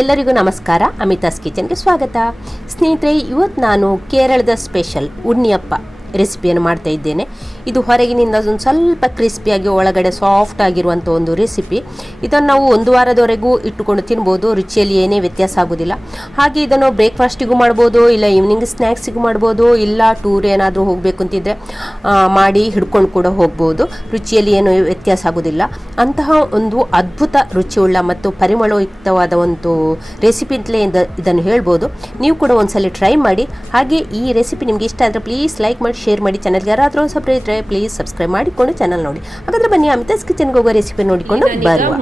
ಎಲ್ಲರಿಗೂ ನಮಸ್ಕಾರ. ಅಮಿತಾಸ್ ಕಿಚನ್ಗೆ ಸ್ವಾಗತ. ಸ್ನೇಹಿತರೆ, ಇವತ್ತು ನಾನು ಕೇರಳದ ಸ್ಪೆಷಲ್ ಉಣ್ಣಿಯಪ್ಪ ರೆಸಿಪಿಯನ್ನು ಮಾಡ್ತಾ ಇದ್ದೇನೆ. ಇದು ಹೊರಗಿನಿಂದ ಒಂದು ಸ್ವಲ್ಪ ಕ್ರಿಸ್ಪಿಯಾಗಿ ಒಳಗಡೆ ಸಾಫ್ಟ್ ಆಗಿರುವಂಥ ಒಂದು ರೆಸಿಪಿ. ಇದನ್ನು ನಾವು ಒಂದು ವಾರದವರೆಗೂ ಇಟ್ಟುಕೊಂಡು ತಿನ್ಬೋದು. ರುಚಿಯಲ್ಲಿ ಏನೇ ವ್ಯತ್ಯಾಸ ಆಗೋದಿಲ್ಲ. ಹಾಗೆ ಇದನ್ನು ಬ್ರೇಕ್ಫಾಸ್ಟಿಗೂ ಮಾಡ್ಬೋದು, ಇಲ್ಲ ಈವ್ನಿಂಗ್ ಸ್ನ್ಯಾಕ್ಸಿಗೂ ಮಾಡ್ಬೋದು, ಇಲ್ಲ ಟೂರ್ ಏನಾದರೂ ಹೋಗಬೇಕು ಅಂತಿದ್ದರೆ ಮಾಡಿ ಹಿಡ್ಕೊಂಡು ಕೂಡ ಹೋಗ್ಬೋದು. ರುಚಿಯಲ್ಲಿ ಏನು ವ್ಯತ್ಯಾಸ ಆಗೋದಿಲ್ಲ. ಅಂತಹ ಒಂದು ಅದ್ಭುತ ರುಚಿಯುಳ್ಳ ಮತ್ತು ಪರಿಮಳಯುಕ್ತವಾದ ಒಂದು ರೆಸಿಪಿ ಅಂತಲೇ ಇದನ್ನು ಹೇಳ್ಬೋದು. ನೀವು ಕೂಡ ಒಂದ್ಸಲ ಟ್ರೈ ಮಾಡಿ. ಹಾಗೆ ಈ ರೆಸಿಪಿ ನಿಮಗೆ ಇಷ್ಟ ಆದರೆ ಪ್ಲೀಸ್ ಲೈಕ್ ಮಾಡಿ, ಶೇರ್ ಮಾಡಿ. ಚಾನಲ್ಗೆ ಯಾರಾದರೂ ಸಬ್ಸ್ಕ್ರೈಬ್ ಪ್ಲೀಸ್ ಸಬ್ಸ್ಕ್ರೈಬ್ ಮಾಡಿಕೊಂಡು ಚಾನಲ್ ನೋಡಿ. ಹಾಗಾದ್ರೆ ಬನ್ನಿ ಅಮಿತಾಸ್ ಕಿಚನ್ಗೆ ಹೋಗೋ ರೆಸಿಪಿ ನೋಡಿಕೊಂಡು ಬರುವ.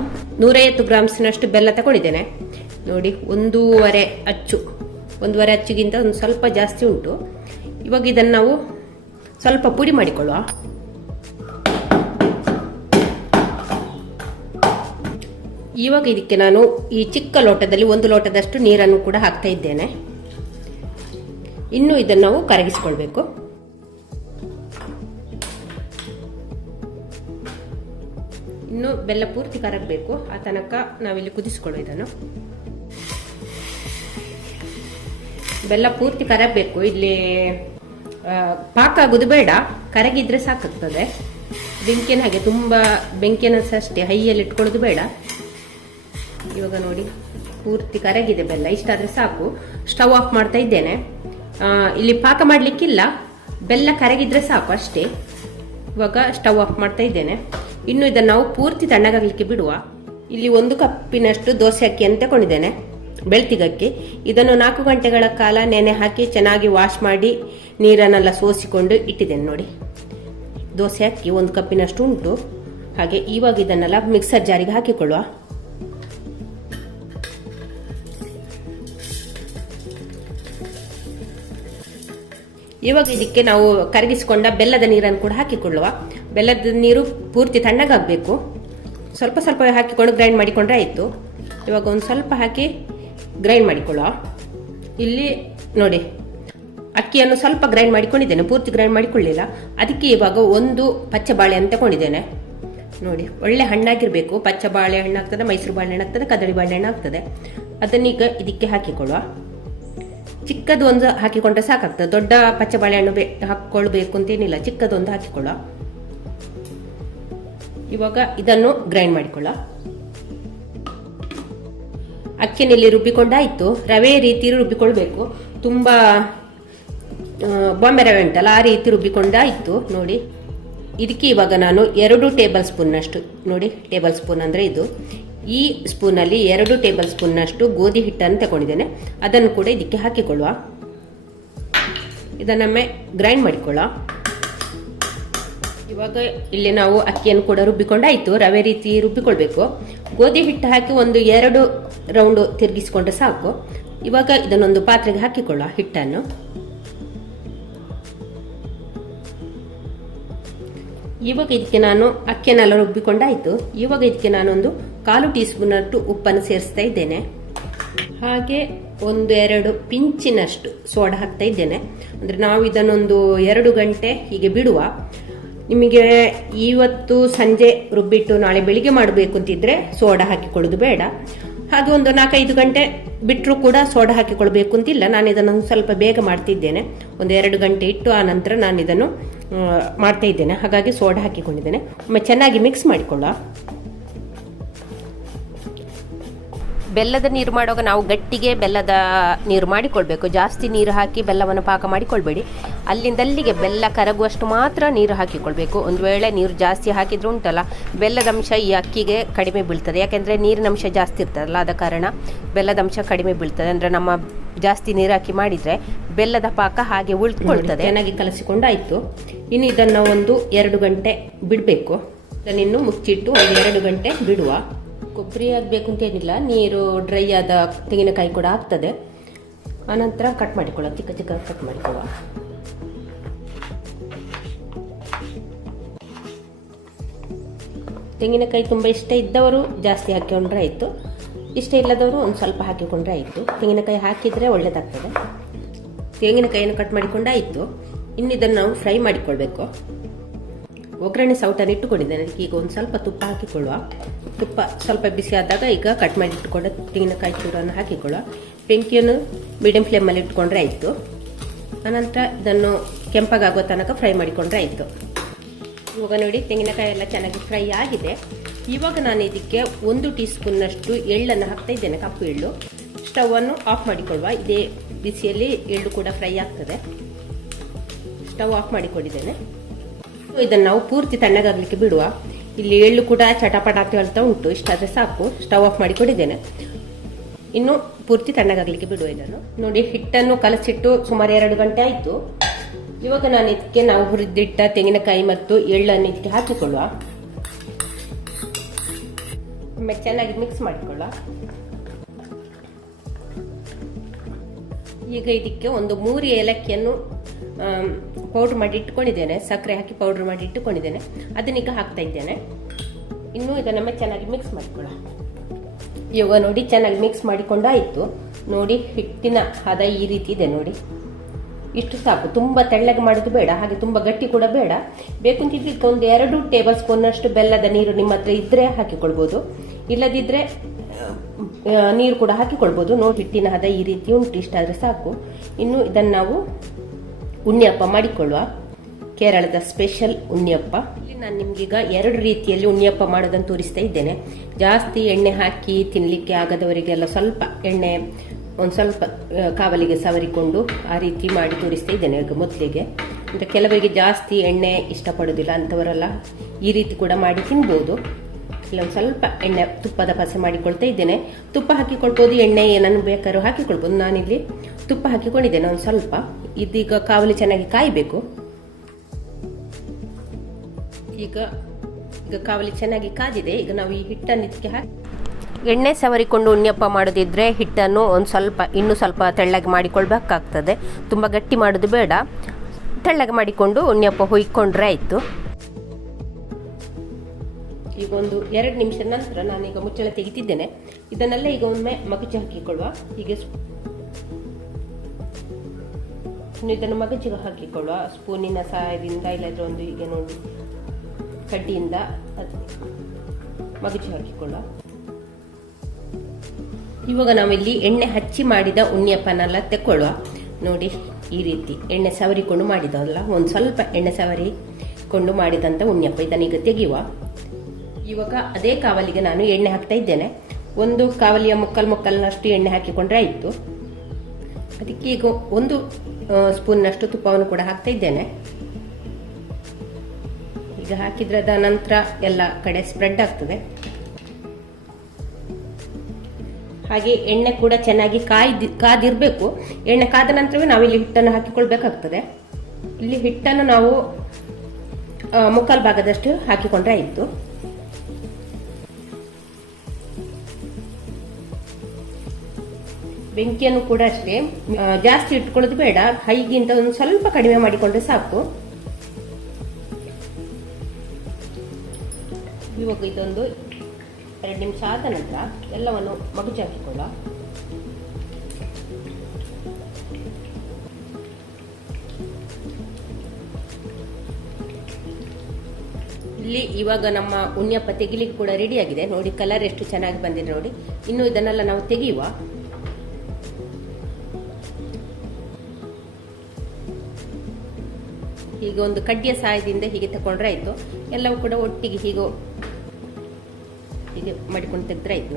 150 ಗ್ರಾಮ್ಸ್ನಷ್ಟು ಬೆಲ್ಲ ತಗೊಂಡಿದ್ದೇನೆ ನೋಡಿ. ಒಂದೂವರೆ ಅಚ್ಚುಗಿಂತ ಒಂದು ಸ್ವಲ್ಪ ಜಾಸ್ತಿ ಉಂಟು. ಇವಾಗ ಇದನ್ನು ನಾವು ಸ್ವಲ್ಪ ಪುಡಿ ಮಾಡಿಕೊಳ್ಳುವ. ಇವಾಗ ಇದಕ್ಕೆ ನಾನು ಈ ಚಿಕ್ಕ ಲೋಟದಲ್ಲಿ 1 ಲೋಟದಷ್ಟು ನೀರನ್ನು ಕೂಡ ಹಾಕ್ತಾ ಇದ್ದೇನೆ. ಇನ್ನು ಇದನ್ನು ನಾವು ಕರಗಿಸಿಕೊಳ್ಬೇಕು. ಇನ್ನು ಬೆಲ್ಲ ಪೂರ್ತಿ ಕರಗಬೇಕು. ಆ ತನಕ ನಾವಿಲ್ಲಿ ಕುದಿಸ್ಕೊಳ್ಳೋ. ಇದನ್ನು ಬೆಲ್ಲ ಪೂರ್ತಿ ಕರಗಬೇಕು. ಇಲ್ಲಿ ಪಾಕ ಆಗೋದು ಬೇಡ, ಕರಗಿದ್ರೆ ಸಾಕಾಗ್ತದೆ. ಬೆಂಕಿಯನ್ನು ಹಾಗೆ ತುಂಬ ಬೆಂಕಿಯನ್ನು ಅಷ್ಟೇ ಹೈಯಲ್ಲಿ ಇಟ್ಕೊಳ್ಳೋದು ಬೇಡ. ಇವಾಗ ನೋಡಿ ಪೂರ್ತಿ ಕರಗಿದೆ ಬೆಲ್ಲ. ಇಷ್ಟಾದ್ರೆ ಸಾಕು. ಸ್ಟವ್ ಆಫ್ ಮಾಡ್ತಾ ಇದ್ದೇನೆ. ಇಲ್ಲಿ ಪಾಕ ಮಾಡಲಿಕ್ಕಿಲ್ಲ, ಬೆಲ್ಲ ಕರಗಿದ್ರೆ ಸಾಕು ಅಷ್ಟೇ. ಇವಾಗ ಸ್ಟವ್ ಆಫ್ ಮಾಡ್ತಾ ಇದ್ದೇನೆ. ಇನ್ನು ಇದನ್ನು ನಾವು ಪೂರ್ತಿ ತಣ್ಣಗಾಗಲಿಕ್ಕೆ ಬಿಡುವ. ಇಲ್ಲಿ 1 ಕಪ್ಪಿನಷ್ಟು ದೋಸೆ ಅಕ್ಕಿಯನ್ನು ತಗೊಂಡಿದ್ದೇನೆ, ಬೆಳ್ತಿಗಕ್ಕಿ. ಇದನ್ನು 4 ಗಂಟೆಗಳ ಕಾಲ ನೆನೆ ಹಾಕಿ ಚೆನ್ನಾಗಿ ವಾಶ್ ಮಾಡಿ ನೀರನ್ನೆಲ್ಲ ಸೋಸಿಕೊಂಡು ಇಟ್ಟಿದ್ದೇನೆ ನೋಡಿ. ದೋಸೆ ಅಕ್ಕಿ 1 ಕಪ್ಪಿನಷ್ಟು ಉಂಟು. ಹಾಗೆ ಇವಾಗ ಇದನ್ನೆಲ್ಲ ಮಿಕ್ಸರ್ ಜಾರಿಗೆ ಹಾಕಿಕೊಳ್ಳುವ. ಇವಾಗ ಇದಕ್ಕೆ ನಾವು ಕರಗಿಸಿಕೊಂಡ ಬೆಲ್ಲದ ನೀರನ್ನು ಕೂಡ ಹಾಕಿಕೊಳ್ಳುವ. ಬೆಲ್ಲದ ನೀರು ಪೂರ್ತಿ ತಣ್ಣಗಾಗಬೇಕು. ಸ್ವಲ್ಪ ಸ್ವಲ್ಪ ಹಾಕಿಕೊಂಡು ಗ್ರೈಂಡ್ ಮಾಡಿಕೊಂಡ್ರೆ ಆಯಿತು. ಇವಾಗ ಒಂದು ಸ್ವಲ್ಪ ಹಾಕಿ ಗ್ರೈಂಡ್ ಮಾಡಿಕೊಳ್ಳುವ. ಇಲ್ಲಿ ನೋಡಿ ಅಕ್ಕಿಯನ್ನು ಸ್ವಲ್ಪ ಗ್ರೈಂಡ್ ಮಾಡಿಕೊಂಡಿದ್ದೇನೆ, ಪೂರ್ತಿ ಗ್ರೈಂಡ್ ಮಾಡಿಕೊಳ್ಳಿಲ್ಲ. ಅದಕ್ಕೆ ಇವಾಗ 1 ಪಚ್ಚೆ ಬಾಳೆಹಣ್ಣು ತಗೊಂಡಿದ್ದೇನೆ ನೋಡಿ. ಒಳ್ಳೆ ಹಣ್ಣಾಗಿರ್ಬೇಕು. ಪಚ್ಚೆ ಬಾಳೆಹಣ್ಣು ಆಗ್ತದೆ, ಮೈಸೂರು ಬಾಳೆಹಣ್ಣು ಆಗ್ತದೆ, ಕದಳಿ ಬಾಳೆಹಣ್ಣು ಆಗ್ತದೆ. ಅದನ್ನೀಗ ಇದಕ್ಕೆ ಹಾಕಿಕೊಳ್ಳುವ. ಚಿಕ್ಕದು ಒಂದು ಹಾಕಿಕೊಂಡ್ರೆ ಸಾಕಾಗ್ತದೆ. ದೊಡ್ಡ ಪಚ್ಚೆ ಬಾಳೆಹಣ್ಣು ಹಾಕೊಳ್ಬೇಕು ಅಂತೇನಿಲ್ಲ, ಚಿಕ್ಕದೊಂದು ಹಾಕಿಕೊಳ್ಳುವ. ಇವಾಗ ಇದನ್ನು ಗ್ರೈಂಡ್ ಮಾಡಿಕೊಳ್ಳುವ. ಅಕ್ಕಿನಲ್ಲಿ ರುಬ್ಬಿಕೊಂಡಾಯ್ತು. ರವೆ ರೀತಿ ರುಬ್ಬಿಕೊಳ್ಬೇಕು. ತುಂಬಾ ಬಾಂಬೆ ರವೆ ಉಂಟಲ್ಲ, ಆ ರೀತಿ ರುಬ್ಬಿಕೊಂಡಾಯ್ತು ನೋಡಿ. ಇದಕ್ಕೆ ಇವಾಗ ನಾನು 2 ಟೇಬಲ್ ಸ್ಪೂನ್ ನಷ್ಟು ನೋಡಿ, ಟೇಬಲ್ ಸ್ಪೂನ್ ಅಂದ್ರೆ ಇದು, ಈ ಸ್ಪೂನಲ್ಲಿ 2 ಟೇಬಲ್ ಸ್ಪೂನ್ ನಷ್ಟು ಗೋಧಿ ಹಿಟ್ಟನ್ನು ತಗೊಂಡಿದ್ದೇನೆ. ಅದನ್ನು ಕೂಡ ಇದಕ್ಕೆ ಹಾಕಿಕೊಳ್ಳುವ. ಇದನ್ನೊಮ್ಮೆ ಗ್ರೈಂಡ್ ಮಾಡಿಕೊಳ್ಳುವ. ಇವಾಗ ಇಲ್ಲಿ ನಾವು ಅಕ್ಕಿಯನ್ನು ಕೂಡ ರುಬ್ಬಿಕೊಂಡಾಯ್ತು. ರವೆ ರೀತಿ ರುಬ್ಬಿಕೊಳ್ಬೇಕು. ಗೋಧಿ ಹಿಟ್ಟು ಹಾಕಿ 1-2 ರೌಂಡ್ ತಿರುಗಿಸಿಕೊಂಡ್ರೆ ಸಾಕು. ಇವಾಗ ಇದನ್ನೊಂದು ಪಾತ್ರೆಗೆ ಹಾಕಿಕೊಳ್ಳುವ ಹಿಟ್ಟನ್ನು. ಇವಾಗ ಇದಕ್ಕೆ ನಾನು ಅಕ್ಕಿಯನ್ನೆಲ್ಲ ರುಬ್ಬಿಕೊಂಡಾಯ್ತು. ಇವಾಗ ಇದಕ್ಕೆ ನಾನೊಂದು 1/4 ಟೀ ಸ್ಪೂನ್ ಅಷ್ಟು ಉಪ್ಪನ್ನು ಸೇರಿಸ್ತಾ ಇದ್ದೇನೆ. ಹಾಗೆ 1-2 ಪಿಂಚಿನಷ್ಟು ಸೋಡಾ ಹಾಕ್ತಾ ಇದ್ದೇನೆ. ಅಂದ್ರೆ ನಾವು ಇದನ್ನೊಂದು 2 ಗಂಟೆ ಹೀಗೆ ಬಿಡುವ. ನಿಮಗೆ ಇವತ್ತು ಸಂಜೆ ರುಬ್ಬಿಟ್ಟು ನಾಳೆ ಬೆಳಿಗ್ಗೆ ಮಾಡಬೇಕು ಅಂತಿದ್ರೆ ಸೋಡಾ ಹಾಕಿಕೊಳ್ಳೋದು ಬೇಡ. ಹಾಗೆ ಒಂದು 4-5 ಗಂಟೆ ಬಿಟ್ಟರು ಕೂಡ ಸೋಡಾ ಹಾಕಿಕೊಳ್ಬೇಕು ಅಂತಿಲ್ಲ. ನಾನು ಇದನ್ನು ಸ್ವಲ್ಪ ಬೇಗ ಮಾಡ್ತಿದ್ದೇನೆ. 1-2 ಗಂಟೆ ಇಟ್ಟು ಆ ನಂತರ ನಾನು ಇದನ್ನು ಮಾಡ್ತಾ ಇದ್ದೇನೆ. ಹಾಗಾಗಿ ಸೋಡಾ ಹಾಕಿಕೊಂಡಿದ್ದೇನೆ. ಒಮ್ಮೆ ಚೆನ್ನಾಗಿ ಮಿಕ್ಸ್ ಮಾಡಿಕೊಳ್ಳುವ. ಬೆಲ್ಲದ ನೀರು ಮಾಡುವಾಗ ನಾವು ಗಟ್ಟಿಗೆ ಬೆಲ್ಲದ ನೀರು ಮಾಡಿಕೊಳ್ಬೇಕು. ಜಾಸ್ತಿ ನೀರು ಹಾಕಿ ಬೆಲ್ಲವನ್ನು ಪಾಕ ಮಾಡಿಕೊಳ್ಬೇಡಿ. ಅಲ್ಲಿಂದಲ್ಲಿಗೆ ಬೆಲ್ಲ ಕರಗುವಷ್ಟು ಮಾತ್ರ ನೀರು ಹಾಕಿಕೊಳ್ಬೇಕು. ಒಂದು ವೇಳೆ ನೀರು ಜಾಸ್ತಿ ಹಾಕಿದ್ರೆ ಉಂಟಲ್ಲ, ಬೆಲ್ಲದ ಅಂಶ ಈ ಅಕ್ಕಿಗೆ ಕಡಿಮೆ ಬೀಳ್ತದೆ. ಯಾಕೆಂದರೆ ನೀರಿನ ಅಂಶ ಜಾಸ್ತಿ ಇರ್ತದಲ್ಲ, ಆದ ಕಾರಣ ಬೆಲ್ಲದ ಅಂಶ ಕಡಿಮೆ ಬೀಳ್ತದೆ. ಅಂದರೆ ನಮ್ಮ ಜಾಸ್ತಿ ನೀರು ಹಾಕಿ ಮಾಡಿದರೆ ಬೆಲ್ಲದ ಪಾಕ ಹಾಗೆ ಉಳಿದುಕೊಳ್ತದೆ. ಚೆನ್ನಾಗಿ ಕಲಸಿಕೊಂಡಾಯಿತು. ಇನ್ನು ಇದನ್ನು ಒಂದು 2 ಗಂಟೆ ಬಿಡಬೇಕು. ಇದನ್ನಿನ್ನು ಮುಚ್ಚಿಟ್ಟು 1-2 ಗಂಟೆ ಬಿಡುವ. ಕೊಬ್ಬರಿ ಆಗಬೇಕು ಅಂತೇನಿಲ್ಲ, ನೀರು ಡ್ರೈ ಆದ ತೆಂಗಿನಕಾಯಿ ಕೂಡ ಆಗ್ತದೆ. ಆನಂತರ ಕಟ್ ಮಾಡಿಕೊಳ್ಳುವ, ಚಿಕ್ಕ ಚಿಕ್ಕ ಕಟ್ ಮಾಡಿಕೊಳ್ಳುವ. ತೆಂಗಿನಕಾಯಿ ತುಂಬ ಇಷ್ಟ ಇದ್ದವರು ಜಾಸ್ತಿ ಹಾಕಿಕೊಂಡ್ರೆ ಆಯಿತು, ಇಷ್ಟ ಇಲ್ಲದವರು ಒಂದು ಸ್ವಲ್ಪ ಹಾಕಿಕೊಂಡ್ರೆ ಆಯಿತು. ತೆಂಗಿನಕಾಯಿ ಹಾಕಿದರೆ ಒಳ್ಳೆಯದಾಗ್ತದೆ. ತೆಂಗಿನಕಾಯಿಯನ್ನು ಕಟ್ ಮಾಡಿಕೊಂಡಾಯಿತು. ಇನ್ನು ಇದನ್ನು ನಾವು ಫ್ರೈ ಮಾಡಿಕೊಳ್ಬೇಕು. ಒಗ್ಗರಣೆ ಸೌಟನ್ನು ಇಟ್ಟುಕೊಂಡಿದ್ದೇನೆ. ಅದಕ್ಕೆ ಈಗ ಒಂದು ಸ್ವಲ್ಪ ತುಪ್ಪ ಹಾಕಿಕೊಳ್ಳುವ. ತುಪ್ಪ ಸ್ವಲ್ಪ ಬಿಸಿ ಆದಾಗ ಈಗ ಕಟ್ ಮಾಡಿ ಇಟ್ಟುಕೊಂಡ ತೆಂಗಿನಕಾಯಿ ಚೂರನ್ನು ಹಾಕಿಕೊಳ್ಳುವ. ಬೆಂಕಿಯನ್ನು ಮೀಡಿಯಂ ಫ್ಲೇಮಲ್ಲಿ ಇಟ್ಕೊಂಡ್ರೆ ಆಯಿತು. ಅನಂತರ ಇದನ್ನು ಕೆಂಪಗಾಗೋ ತನಕ ಫ್ರೈ ಮಾಡಿಕೊಂಡ್ರೆ ಆಯಿತು. ಇವಾಗ ನೋಡಿ ತೆಂಗಿನಕಾಯಿ ಎಲ್ಲ ಚೆನ್ನಾಗಿ ಫ್ರೈ ಆಗಿದೆ. ಇವಾಗ ನಾನು ಇದಕ್ಕೆ 1 ಟೀ ಸ್ಪೂನ್ನಷ್ಟು ಎಳ್ಳನ್ನು ಹಾಕ್ತಾ ಇದ್ದೇನೆ, ಕಪ್ಪು ಎಳ್ಳು. ಸ್ಟವನ್ನು ಆಫ್ ಮಾಡಿಕೊಳ್ಳುವ. ಇದೇ ಬಿಸಿಯಲ್ಲಿ ಎಳ್ಳು ಕೂಡ ಫ್ರೈ ಆಗ್ತದೆ. ಸ್ಟವ್ ಆಫ್ ಮಾಡಿಕೊಂಡಿದ್ದೇನೆ. ಇದನ್ನು ನಾವು ಪೂರ್ತಿ ತಣ್ಣಗಾಗಲಿಕ್ಕೆ ಬಿಡುವ. ಇಲ್ಲಿ ಎಳ್ಳು ಕೂಡ ಚಟಪಟ ಅಂತ ಹೇಳ್ತಾ ಉಂಟು. ಇಷ್ಟಾದರೆ ಸಾಕು. ಸ್ಟವ್ ಆಫ್ ಮಾಡಿಕೊಂಡಿದ್ದೇನೆ. ಇನ್ನು ಪೂರ್ತಿ ತಣ್ಣಗಾಗಲಿಕ್ಕೆ ಬಿಡುವ ಇದನ್ನು. ನೋಡಿ ಹಿಟ್ಟನ್ನು ಕಲಸಿಟ್ಟು ಸುಮಾರು 2 ಗಂಟೆ ಆಯಿತು. ಇವಾಗ ನಾನು ಇದಕ್ಕೆ ನಾವು ಹುರಿದಿಟ್ಟ ತೆಂಗಿನಕಾಯಿ ಮತ್ತು ಎಳ್ಳನ್ನು ಇದಕ್ಕೆ ಹಾಕಿಕೊಳ್ಳುವ. ಆಮೇಲೆ ಚೆನ್ನಾಗಿ ಮಿಕ್ಸ್ ಮಾಡಿಕೊಳ್ಳುವ. ಈಗ ಇದಕ್ಕೆ ಒಂದು 3 ಏಲಕ್ಕಿಯನ್ನು ಪೌಡರ್ ಮಾಡಿ ಇಟ್ಟುಕೊಂಡಿದ್ದೇನೆ. ಸಕ್ಕರೆ ಹಾಕಿ ಪೌಡರ್ ಮಾಡಿ ಇಟ್ಟುಕೊಂಡಿದ್ದೇನೆ. ಅದನ್ನೀಗ ಹಾಕ್ತಾ ಇದ್ದೇನೆ. ಇನ್ನು ಇದನ್ನ ಚೆನ್ನಾಗಿ ಮಿಕ್ಸ್ ಮಾಡಿಕೊಳ್ಳ. ಇವಾಗ ನೋಡಿ ಚೆನ್ನಾಗಿ ಮಿಕ್ಸ್ ಮಾಡಿಕೊಂಡಾಯಿತು. ನೋಡಿ ಹಿಟ್ಟಿನ ಹದ ಈ ರೀತಿ ಇದೆ ನೋಡಿ. ಇಷ್ಟು ಸಾಕು. ತುಂಬ ತೆಳ್ಳಗೆ ಮಾಡೋದು ಬೇಡ, ಹಾಗೆ ತುಂಬ ಗಟ್ಟಿ ಕೂಡ ಬೇಡ. ಬೇಕು ಅಂತಿದ್ರೆ ಇದಕ್ಕೆ ಒಂದು 2 ಟೇಬಲ್ ಸ್ಪೂನ್ನಷ್ಟು ಬೆಲ್ಲದ ನೀರು ನಿಮ್ಮ ಹತ್ರ ಇದ್ರೆ ಹಾಕಿಕೊಳ್ಬೋದು, ಇಲ್ಲದಿದ್ರೆ ನೀರು ಕೂಡ ಹಾಕಿಕೊಳ್ಬೋದು. ನೋಡಿ ಹಿಟ್ಟಿನ ಹದ ಈ ರೀತಿ ಉಂಟು. ಇಷ್ಟಾದರೆ ಸಾಕು. ಇನ್ನು ಇದನ್ನು ನಾವು ಉಣ್ಣಿಯಪ್ಪ ಮಾಡಿಕೊಳ್ಳುವ. ಕೇರಳದ ಸ್ಪೆಷಲ್ ಉಣ್ಣಿಯಪ್ಪ. ಇಲ್ಲಿ ನಾನು ನಿಮ್ಗೀಗ 2 ರೀತಿಯಲ್ಲಿ ಉಣ್ಣಿಯಪ್ಪ ಮಾಡೋದನ್ನು ತೋರಿಸ್ತಾ ಇದ್ದೇನೆ. ಜಾಸ್ತಿ ಎಣ್ಣೆ ಹಾಕಿ ತಿನ್ನಲಿಕ್ಕೆ ಆಗದವರಿಗೆಲ್ಲ ಸ್ವಲ್ಪ ಎಣ್ಣೆ ಒಂದು ಸ್ವಲ್ಪ ಕಾವಲಿಗೆ ಸವರಿಕೊಂಡು ಆ ರೀತಿ ಮಾಡಿ ತೋರಿಸ್ತಾ ಇದ್ದೇನೆ ಈಗ ಮೊದಲಿಗೆ. ಅಂದರೆ ಕೆಲವರಿಗೆ ಜಾಸ್ತಿ ಎಣ್ಣೆ ಇಷ್ಟಪಡೋದಿಲ್ಲ ಅಂಥವರೆಲ್ಲ ಈ ರೀತಿ ಕೂಡ ಮಾಡಿ ತಿನ್ಬೋದು. ಇಲ್ಲೊಂದು ಸ್ವಲ್ಪ ಎಣ್ಣೆ ತುಪ್ಪದ ಪಸೆ ಮಾಡಿಕೊಳ್ತಾ ಇದ್ದೇನೆ. ತುಪ್ಪ ಹಾಕಿಕೊಳ್ಬೋದು, ಎಣ್ಣೆ ಏನನ್ನು ಬೇಕಾದ್ರೂ ಹಾಕಿಕೊಳ್ಬೋದು. ನಾನಿಲ್ಲಿ ತುಪ್ಪ ಹಾಕಿಕೊಂಡಿದ್ದೇನೆ ಒಂದು ಸ್ವಲ್ಪ. ಇದೀಗ ಕಾವಲಿ ಚೆನ್ನಾಗಿ ಕಾಯಬೇಕು. ಈಗ ಕಾವಲಿ ಚೆನ್ನಾಗಿ ಕಾದಿದೆ. ಈಗ ನಾವು ಈ ಹಿಟ್ಟನ್ನು ಇದಕ್ಕೆ ಹಾಕಿ ಎಣ್ಣೆ ಸವರಿಕೊಂಡು ಉಣ್ಣಿಯಪ್ಪ ಮಾಡೋದಿದ್ರೆ ಹಿಟ್ಟನ್ನು ಇನ್ನೂ ಸ್ವಲ್ಪ ತೆಳ್ಳಗೆ ಮಾಡಿಕೊಳ್ಬೇಕಾಗ್ತದೆ. ತುಂಬ ಗಟ್ಟಿ ಮಾಡೋದು ಬೇಡ, ತೆಳ್ಳಗೆ ಮಾಡಿಕೊಂಡು ಉಣ್ಣಿಯಪ್ಪ ಹುಯ್ಕೊಂಡ್ರೆ ಆಯಿತು. ಈಗ ಒಂದು 2 ನಿಮಿಷದ ನಂತರ ನಾನೀಗ ಮುಚ್ಚಳ ತೆಗಿತಿದ್ದೇನೆ. ಇದನ್ನೆಲ್ಲ ಈಗ ಒಮ್ಮೆ ಮಗುಚಿ ಹಾಕಿಕೊಳ್ಳುವ. ಹೀಗೆ ಇದನ್ನು ಮಗುಚಿಗೆ ಹಾಕಿಕೊಳ್ಳುವ. ಸ್ಪೂನಿನ ಸಹಾಯದಿಂದ ಇಲ್ಲದ್ರೆ ಒಂದು ಹೀಗೆ ನೋಡಿ ಕಡ್ಡಿಯಿಂದ ಮಗುಚಿ ಹಾಕಿಕೊಳ್ಳುವ. ಇವಾಗ ನಾವಿಲ್ಲಿ ಎಣ್ಣೆ ಹಚ್ಚಿ ಮಾಡಿದ ಉಣ್ಣಿಯಪ್ಪನೆಲ್ಲ ತೆಕ್ಕೊಳ್ಳುವ. ನೋಡಿ ಈ ರೀತಿ ಎಣ್ಣೆ ಸವರಿಕೊಂಡು ಮಾಡಿದವಲ್ಲ, ಒಂದು ಸ್ವಲ್ಪ ಎಣ್ಣೆ ಸವರಿಕೊಂಡು ಮಾಡಿದಂಥ ಉಣ್ಣಿಯಪ್ಪ. ಇದನ್ನೀಗ ತೆಗೆಯುವ. ಇವಾಗ ಅದೇ ಕಾವಲಿಗೆ ನಾನು ಎಣ್ಣೆ ಹಾಕ್ತಾ ಇದ್ದೇನೆ. ಒಂದು ಕಾವಲಿಯ ಮುಕ್ಕಲ್ನಷ್ಟು ಎಣ್ಣೆ ಹಾಕಿಕೊಂಡ್ರೆ ಆಯಿತು. ಅದಕ್ಕೆ ಈಗ 1 ಸ್ಪೂನ್ನಷ್ಟು ತುಪ್ಪವನ್ನು ಕೂಡ ಹಾಕ್ತಾ ಇದ್ದೇನೆ. ಈಗ ಹಾಕಿದ್ರದ ನಂತರ ಎಲ್ಲ ಕಡೆ ಸ್ಪ್ರೆಡ್ ಆಗ್ತದೆ. ಹಾಗೆ ಎಣ್ಣೆ ಕೂಡ ಚೆನ್ನಾಗಿ ಕಾದಿರಬೇಕು. ಎಣ್ಣೆ ಕಾದ ನಂತರವೇ ನಾವಿಲ್ಲಿ ಹಿಟ್ಟನ್ನು ಹಾಕಿಕೊಳ್ಬೇಕಾಗ್ತದೆ. ಇಲ್ಲಿ ಹಿಟ್ಟನ್ನು ನಾವು 3/4 ಭಾಗದಷ್ಟು ಹಾಕಿಕೊಂಡ್ರೆ ಆಯಿತು. ಬೆಂಕಿಯನ್ನು ಕೂಡ ಅಷ್ಟೇ ಜಾಸ್ತಿ ಇಟ್ಕೊಳ್ಳೋದು ಬೇಡ, ಹೈಗಿಂತ ಒಂದು ಸ್ವಲ್ಪ ಕಡಿಮೆ ಮಾಡಿಕೊಂಡ್ರೆ ಸಾಕು. ಇವಾಗ ಇದೊಂದು 2 ನಿಮಿಷ ಆದ ನಂತರ ಎಲ್ಲವನ್ನು ಮಗುಚಿ ಹಾಕಿಕೊಳ್ಳ. ಇಲ್ಲಿ ಇವಾಗ ನಮ್ಮ ಉಣ್ಣಿಯಪ್ಪ ತೆಗಿಲಿಕ್ಕೆ ಕೂಡ ರೆಡಿ ಆಗಿದೆ. ನೋಡಿ ಕಲರ್ ಎಷ್ಟು ಚೆನ್ನಾಗಿ ಬಂದಿದೆ ನೋಡಿ. ಇನ್ನು ಇದನ್ನೆಲ್ಲ ನಾವು ತೆಗೆಯುವ. ಈಗ ಒಂದು ಕಡ್ಡಿಯ ಸಹಾಯದಿಂದ ಹೀಗೆ ತಕೊಂಡ್ರೆ ಆಯ್ತು. ಎಲ್ಲವೂ ಕೂಡ ಒಟ್ಟಿಗೆ ಹೀಗೆ ಮಾಡಿಕೊಂಡು ತೆಗೆದ್ರೆ ಆಯ್ತು.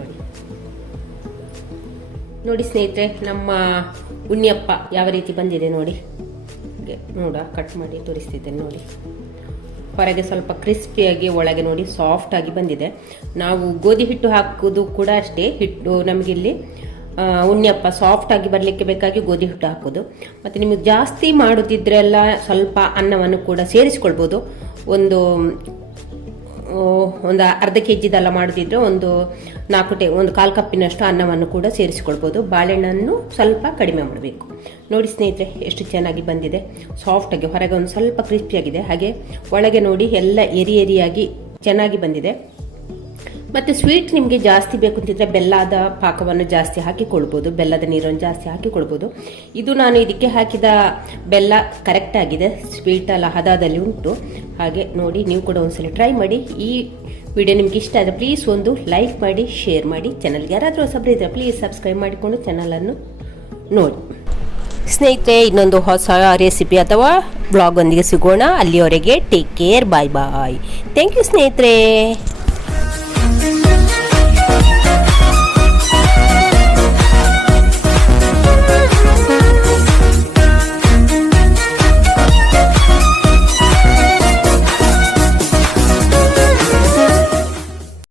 ನೋಡಿ ಸ್ನೇಹಿತರೆ, ನಮ್ಮ ಉಣ್ಣಿಯಪ್ಪ ಯಾವ ರೀತಿ ಬಂದಿದೆ ನೋಡಿ. ನೋಡ ಕಟ್ ಮಾಡಿ ತೋರಿಸ್ತಿದ್ದೇನೆ ನೋಡಿ. ಹೊರಗೆ ಸ್ವಲ್ಪ ಕ್ರಿಸ್ಪಿಯಾಗಿ, ಒಳಗೆ ನೋಡಿ ಸಾಫ್ಟ್ ಆಗಿ ಬಂದಿದೆ. ನಾವು ಗೋಧಿ ಹಿಟ್ಟು ಹಾಕೋದು ಕೂಡ ಅಷ್ಟೇ. ಹಿಟ್ಟು ನಮಗಿಲ್ಲಿ ಉಣ್ಣಿಯಪ್ಪ ಸಾಫ್ಟ್ ಆಗಿ ಬರಲಿಕ್ಕೆ ಬೇಕಾಗಿ ಗೋಧಿ ಹಿಟ್ಟು ಹಾಕೋದು. ಮತ್ತು ನಿಮಗೆ ಜಾಸ್ತಿ ಮಾಡೋದಿದ್ರೆ ಎಲ್ಲ ಸ್ವಲ್ಪ ಅನ್ನವನ್ನು ಕೂಡ ಸೇರಿಸ್ಕೊಳ್ಬೋದು. ಒಂದು ಅರ್ಧ ಕೆಜಿದೆಲ್ಲ ಮಾಡೋದಿದ್ರೆ ಒಂದು 1/4 ಕಪ್ಪಿನಷ್ಟು ಅನ್ನವನ್ನು ಕೂಡ ಸೇರಿಸಿಕೊಳ್ಬೋದು. ಬಾಳೆಹಣ್ಣನ್ನು ಸ್ವಲ್ಪ ಕಡಿಮೆ ಮಾಡಬೇಕು. ನೋಡಿ ಸ್ನೇಹಿತರೆ, ಎಷ್ಟು ಚೆನ್ನಾಗಿ ಬಂದಿದೆ. ಸಾಫ್ಟಾಗಿ, ಹೊರಗೆ ಒಂದು ಸ್ವಲ್ಪ ಕ್ರಿಸ್ಪಿಯಾಗಿದೆ. ಹಾಗೆ ಒಳಗೆ ನೋಡಿ ಎಲ್ಲ ಎರಿಯಾಗಿ ಚೆನ್ನಾಗಿ ಬಂದಿದೆ. ಮತ್ತು ಸ್ವೀಟ್ ನಿಮಗೆ ಜಾಸ್ತಿ ಬೇಕು ಅಂತಿದ್ರೆ ಬೆಲ್ಲದ ಪಾಕವನ್ನು ಜಾಸ್ತಿ ಹಾಕಿಕೊಳ್ಬೋದು, ಬೆಲ್ಲದ ನೀರನ್ನು ಜಾಸ್ತಿ ಹಾಕಿಕೊಳ್ಬೋದು. ಇದು ನಾನು ಇದಕ್ಕೆ ಹಾಕಿದ ಬೆಲ್ಲ ಕರೆಕ್ಟ್ ಆಗಿದೆ, ಸ್ವೀಟ್ ಎಲ್ಲ ಹದದಲ್ಲಿ ಉಂಟು. ಹಾಗೆ ನೋಡಿ, ನೀವು ಕೂಡ ಒಂದ್ಸಲ ಟ್ರೈ ಮಾಡಿ. ಈ ವಿಡಿಯೋ ನಿಮ್ಗೆ ಇಷ್ಟ ಆದರೆ ಪ್ಲೀಸ್ ಒಂದು ಲೈಕ್ ಮಾಡಿ, ಶೇರ್ ಮಾಡಿ. ಚಾನಲ್ಗೆ ಯಾರಾದರೂ ಹೊಸಬ್ರು ಇದ್ದರೆ ಪ್ಲೀಸ್ ಸಬ್ಸ್ಕ್ರೈಬ್ ಮಾಡಿಕೊಂಡು ಚಾನಲನ್ನು ನೋಡಿ. ಸ್ನೇಹಿತರೆ, ಇನ್ನೊಂದು ಹೊಸ ರೆಸಿಪಿ ಅಥವಾ ಬ್ಲಾಗ್ ಒಂದಿಗೆ ಸಿಗೋಣ. ಅಲ್ಲಿಯವರೆಗೆ take care, bye bye. Thank you ಸ್ನೇಹಿತರೆ.